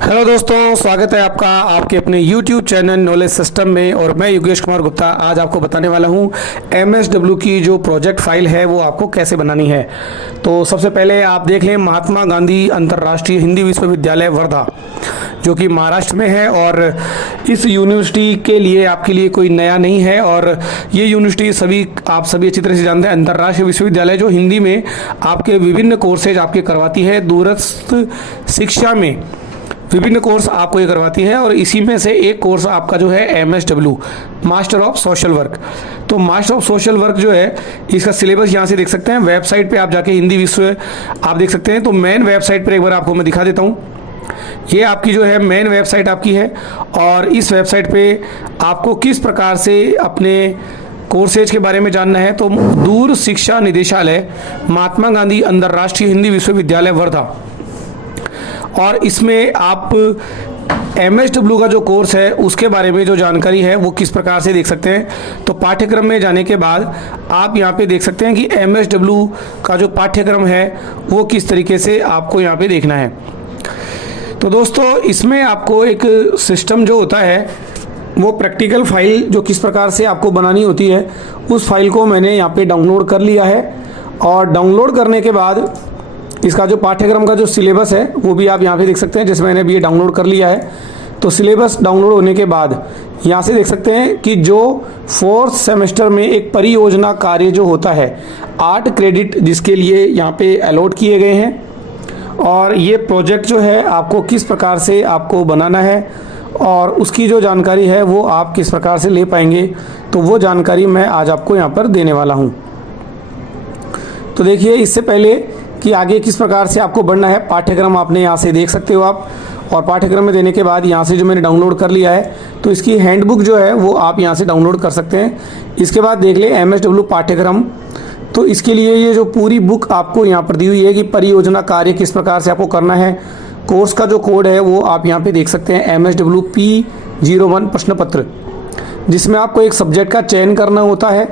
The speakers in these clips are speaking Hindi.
हेलो दोस्तों, स्वागत है आपका आपके अपने YouTube चैनल नॉलेज सिस्टम में। और मैं योगेश कुमार गुप्ता आज आपको बताने वाला हूं MSW की जो प्रोजेक्ट फाइल है वो आपको कैसे बनानी है। तो सबसे पहले आप देख लें महात्मा गांधी अंतर्राष्ट्रीय हिंदी विश्वविद्यालय वर्धा, जो कि महाराष्ट्र में है। और इस यूनिवर्सिटी के लिए आपके लिए कोई नया नहीं है, और ये यूनिवर्सिटी आप सभी अच्छी तरह से जानते हैं, अंतर्राष्ट्रीय विश्वविद्यालय जो हिंदी में आपके विभिन्न कोर्सेज आपके करवाती है। दूरस्थ शिक्षा में विभिन्न कोर्स आपको ये करवाती है, और इसी में से एक कोर्स आपका जो है MSW master of social work. तो मास्टर ऑफ सोशल वर्क जो है इसका सिलेबस यहाँ से देख सकते हैं। वेबसाइट पे आप जाके हिंदी विश्व आप देख सकते हैं। तो मेन वेबसाइट पर एक बार आपको मैं दिखा देता हूँ। ये आपकी जो है मेन वेबसाइट आपकी है, और इस वेबसाइट पे आपको किस प्रकार से अपने कोर्सेज के बारे में जानना है। तो दूर शिक्षा निदेशालय महात्मा गांधी अंतर्राष्ट्रीय हिंदी विश्वविद्यालय वर्धा, और इसमें आप MSW का जो कोर्स है उसके बारे में जो जानकारी है वो किस प्रकार से देख सकते हैं। तो पाठ्यक्रम में जाने के बाद आप यहाँ पे देख सकते हैं कि MSW का जो पाठ्यक्रम है वो किस तरीके से आपको यहाँ पे देखना है। तो दोस्तों, इसमें आपको एक सिस्टम जो होता है वो प्रैक्टिकल फाइल जो किस प्रकार से आपको बनानी होती है, उस फाइल को मैंने यहाँ पे डाउनलोड कर लिया है। और डाउनलोड करने के बाद इसका जो पाठ्यक्रम का जो सिलेबस है वो भी आप यहाँ पे देख सकते हैं, जैसे मैंने अभी ये डाउनलोड कर लिया है। तो सिलेबस डाउनलोड होने के बाद यहाँ से देख सकते हैं कि जो 4th सेमेस्टर में एक परियोजना कार्य जो होता है 8 क्रेडिट जिसके लिए यहाँ पे अलॉट किए गए हैं, और ये प्रोजेक्ट जो है आपको किस प्रकार से आपको बनाना है और उसकी जो जानकारी है वो आप किस प्रकार से ले पाएंगे, तो वो जानकारी मैं आज आपको यहाँ पर देने वाला हूँ। तो देखिए, इससे पहले कि आगे किस प्रकार से आपको बढ़ना है, पाठ्यक्रम आपने यहाँ से देख सकते हो आप। और पाठ्यक्रम में देने के बाद यहाँ से जो मैंने डाउनलोड कर लिया है, तो इसकी हैंडबुक जो है वो आप यहाँ से डाउनलोड कर सकते हैं। इसके बाद देख ले MSW पाठ्यक्रम। तो इसके लिए ये जो पूरी बुक आपको यहाँ पर दी हुई है कि परियोजना कार्य किस प्रकार से आपको करना है। कोर्स का जो कोड है वो आप यहाँ पे देख सकते हैं, MSW P01 प्रश्न पत्र, जिसमें आपको एक सब्जेक्ट का चयन करना होता है,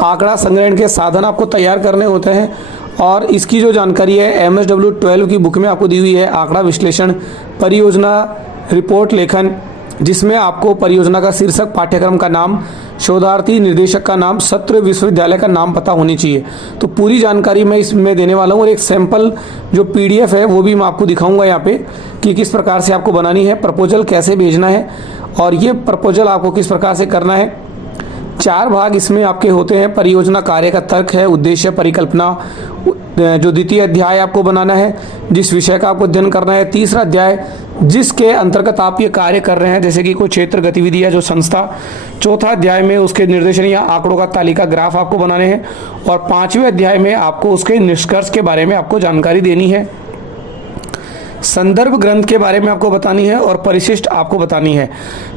आंकड़ा संग्रहण के साधन आपको तैयार करने होते हैं। और इसकी जो जानकारी है MSW 12 की बुक में आपको दी हुई है, आंकड़ा विश्लेषण, परियोजना रिपोर्ट लेखन, जिसमें आपको परियोजना का शीर्षक, पाठ्यक्रम का नाम, शोधार्थी, निर्देशक का नाम, सत्र, विश्वविद्यालय का नाम पता होनी चाहिए। तो पूरी जानकारी मैं इसमें देने वाला हूँ, और एक सैंपल जो PDF है वो भी मैं आपको दिखाऊंगा यहाँ पे कि किस प्रकार से आपको बनानी है, प्रपोजल कैसे भेजना है, और ये प्रपोजल आपको किस प्रकार से करना है। 4 भाग इसमें आपके होते हैं। परियोजना कार्य का तर्क है, उद्देश्य, परिकल्पना, जो द्वितीय अध्याय आपको बनाना है, जिस विषय का आपको अध्ययन करना है। तीसरा अध्याय जिसके अंतर्गत आप ये कार्य कर रहे हैं, जैसे कि कोई क्षेत्र, गतिविधि या जो संस्था। चौथा अध्याय में उसके निर्देशन या आंकड़ों का तालिका, ग्राफ आपको बनाने हैं। और 5वें अध्याय में आपको उसके निष्कर्ष के बारे में आपको जानकारी देनी है। संदर्भ ग्रंथ के बारे में आपको बतानी है, और परिशिष्ट आपको बतानी है।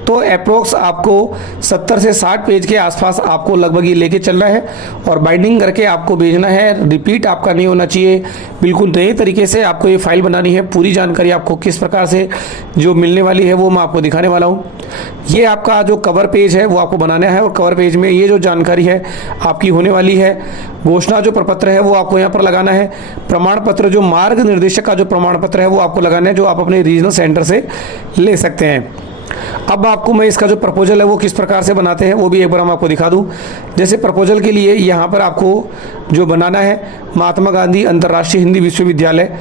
तो अप्रोक्स आपको 70 से 60 पेज के आसपास आपको लगभग ये लेके चलना है, और बाइंडिंग करके आपको भेजना है। रिपीट आपका नहीं होना चाहिए, बिल्कुल नए तरीके से आपको ये फाइल बनानी है। पूरी जानकारी आपको किस प्रकार से जो मिलने वाली है वो मैं आपको दिखाने वाला हूँ। ये आपका जो कवर पेज है वो आपको बनाना है, और कवर पेज में ये जो जानकारी है आपकी होने वाली है। घोषणा जो प्रपत्र है वो आपको यहाँ पर लगाना है। प्रमाण पत्र, जो मार्ग निर्देशक का जो प्रमाण पत्र है वो आपको लगाना है, जो आप अपने रीजनल सेंटर से ले सकते हैं। अब आपको मैं इसका जो प्रपोजल है वो किस प्रकार से बनाते हैं वो भी एक बार हम आपको दिखा दूं। जैसे प्रपोजल के लिए यहाँ पर आपको जो बनाना है महात्मा गांधी अंतर्राष्ट्रीय हिंदी विश्वविद्यालय,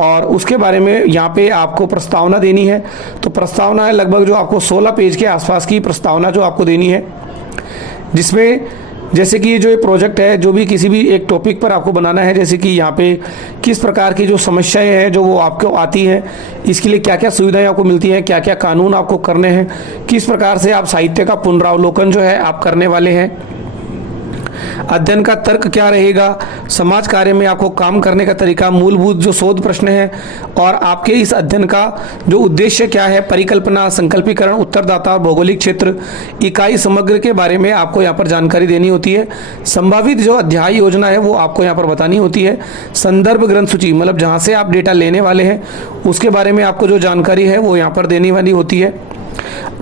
और उसके बारे में यहाँ पे आपको प्रस्तावना देनी है। तो प्रस्तावना है लगभग जो आपको 16 पेज के आसपास की प्रस्तावना जो आपको देनी है, जिसमें जैसे कि ये जो प्रोजेक्ट है जो भी किसी भी एक टॉपिक पर आपको बनाना है, जैसे कि यहाँ पे किस प्रकार की जो समस्याएं हैं जो वो आपको आती है, इसके लिए क्या क्या सुविधाएं आपको मिलती हैं, क्या क्या कानून आपको करने हैं, किस प्रकार से आप साहित्य का पुनरावलोकन जो है आप करने वाले हैं, अध्ययन का तर्क क्या रहेगा, समाज कार्य में आपको काम करने का तरीका, मूलभूत जो शोध प्रश्न है, और आपके इस अध्ययन का जो उद्देश्य क्या है, परिकल्पना, संकल्पीकरण, उत्तरदाता, भौगोलिक क्षेत्र, इकाई समग्र के बारे में आपको यहाँ पर जानकारी देनी होती है। संभावित जो अध्याय योजना है वो आपको यहाँ पर बतानी होती है। संदर्भ ग्रंथ सूची, मतलब जहाँ से आप डेटा लेने वाले हैं उसके बारे में आपको जो जानकारी है वो यहाँ पर देने वाली होती है।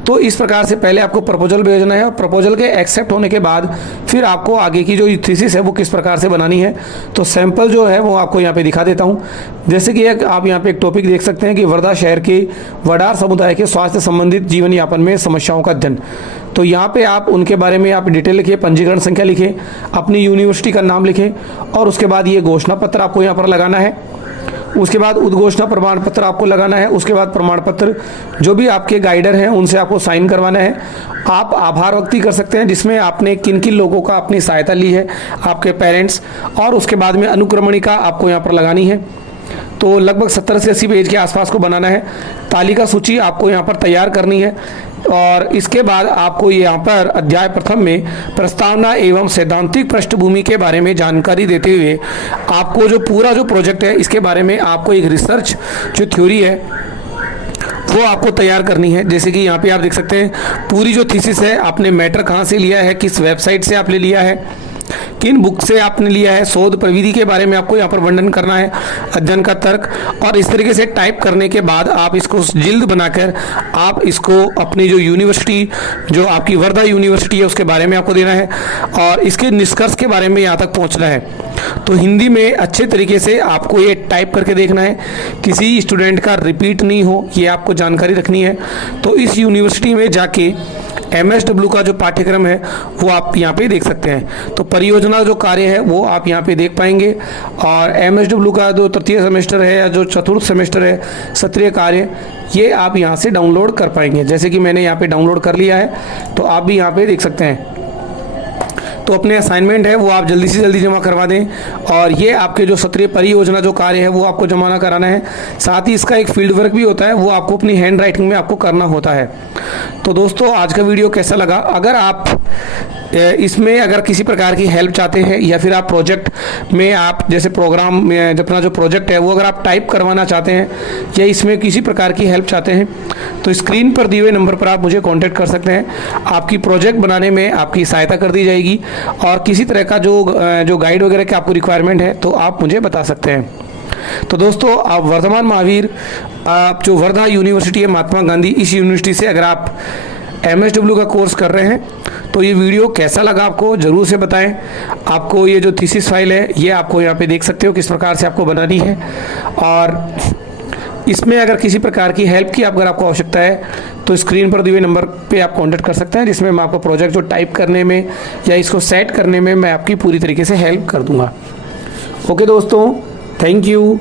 तो इस प्रकार से पहले आपको प्रपोजल भेजना है और प्रपोजल के एक्सेप्ट होने के बाद फिर आपको आगे की जो थीसिस है वो किस प्रकार से बनानी है। तो सैंपल जो है वो आपको यहाँ पे दिखा देता हूँ। जैसे कि आप यहाँ पे एक टॉपिक देख सकते हैं कि वर्धा शहर के वडार समुदाय के स्वास्थ्य संबंधित जीवन यापन में समस्याओं का अध्ययन। तो यहाँ पे आप उनके बारे में आप डिटेल लिखिए, पंजीकरण संख्या लिखें, अपनी यूनिवर्सिटी का नाम लिखें और उसके बाद ये घोषणा पत्र आपको यहाँ पर लगाना है। उसके बाद उद्घोषणा प्रमाण पत्र आपको लगाना है। उसके बाद प्रमाण पत्र जो भी आपके गाइडर हैं उनसे आपको साइन करवाना है। आप आभार व्यक्ति कर सकते हैं जिसमें आपने किन किन लोगों का अपनी सहायता ली है, आपके पेरेंट्स, और उसके बाद में अनुक्रमणिका आपको यहाँ पर लगानी है। तो लगभग 70 से 80 पेज के आसपास को बनाना है। तालिका सूची आपको यहाँ पर तैयार करनी है और इसके बाद आपको यहाँ पर अध्याय प्रथम में प्रस्तावना एवं सैद्धांतिक पृष्ठभूमि के बारे में जानकारी देते हुए आपको जो पूरा जो प्रोजेक्ट है इसके बारे में आपको एक रिसर्च जो थ्योरी है वो आपको तैयार करनी है। जैसे कि यहाँ पे आप देख सकते हैं पूरी जो थीसिस है आपने मैटर कहाँ से लिया है, किस वेबसाइट से आपने लिया है, किन बुक से आपने लिया है, शोध प्रविधि के बारे में आपको यहाँ पर वर्णन करना है, अध्ययन का तर्क, और इस तरीके से टाइप करने के बाद आप इसको जिल्द बनाकर आप इसको अपनी जो यूनिवर्सिटी जो आपकी वर्धा यूनिवर्सिटी है उसके बारे में आपको देना है और इसके निष्कर्ष के बारे में यहाँ तक पहुँचना है। तो हिंदी में अच्छे तरीके से आपको ये टाइप करके देखना है, किसी स्टूडेंट का रिपीट नहीं हो, ये आपको जानकारी रखनी है। तो इस यूनिवर्सिटी में जाके MSW का जो पाठ्यक्रम है वो आप यहाँ पे देख सकते हैं। तो परियोजना जो कार्य है वो आप यहाँ पे देख पाएंगे और MSW का जो तृतीय सेमेस्टर है या जो चतुर्थ सेमेस्टर है सत्रीय कार्य, ये आप यहाँ से डाउनलोड कर पाएंगे। जैसे कि मैंने यहाँ पे डाउनलोड कर लिया है तो आप भी यहाँ पे देख सकते हैं। तो अपने असाइनमेंट है वो आप जल्दी से जल्दी जमा करवा दें और ये आपके जो सत्रीय परियोजना जो कार्य है वो आपको जमा कराना है। साथ ही इसका एक फील्ड वर्क भी होता है, वो आपको अपनी हैंड राइटिंग में आपको करना होता है। तो दोस्तों आज का वीडियो कैसा लगा? अगर आप इसमें अगर किसी प्रकार की हेल्प चाहते हैं या फिर आप प्रोजेक्ट में आप जैसे प्रोग्राम में अपना जो प्रोजेक्ट है वो अगर आप टाइप करवाना चाहते हैं या इसमें किसी प्रकार की हेल्प चाहते हैं तो स्क्रीन पर दिए हुए नंबर पर आप मुझे कांटेक्ट कर सकते हैं। आपकी प्रोजेक्ट बनाने में आपकी सहायता कर दी जाएगी और किसी तरह का जो गाइड वगैरह की आपको रिक्वायरमेंट है तो आप मुझे बता सकते हैं। तो दोस्तों आप वर्धमान महावीर आप जो वर्धा यूनिवर्सिटी है महात्मा गांधी, इस यूनिवर्सिटी से अगर आप MSW का कोर्स कर रहे हैं तो ये वीडियो कैसा लगा आपको ज़रूर से बताएं। आपको ये जो थीसिस फाइल है ये आपको यहाँ पे देख सकते हो किस प्रकार से आपको बनानी है और इसमें अगर किसी प्रकार की हेल्प की अगर आपको आवश्यकता है तो स्क्रीन पर दिए हुए नंबर पे आप कांटेक्ट कर सकते हैं, जिसमें मैं आपको प्रोजेक्ट जो टाइप करने में या इसको सेट करने में मैं आपकी पूरी तरीके से हेल्प कर दूंगा। ओके दोस्तों, थैंक यू।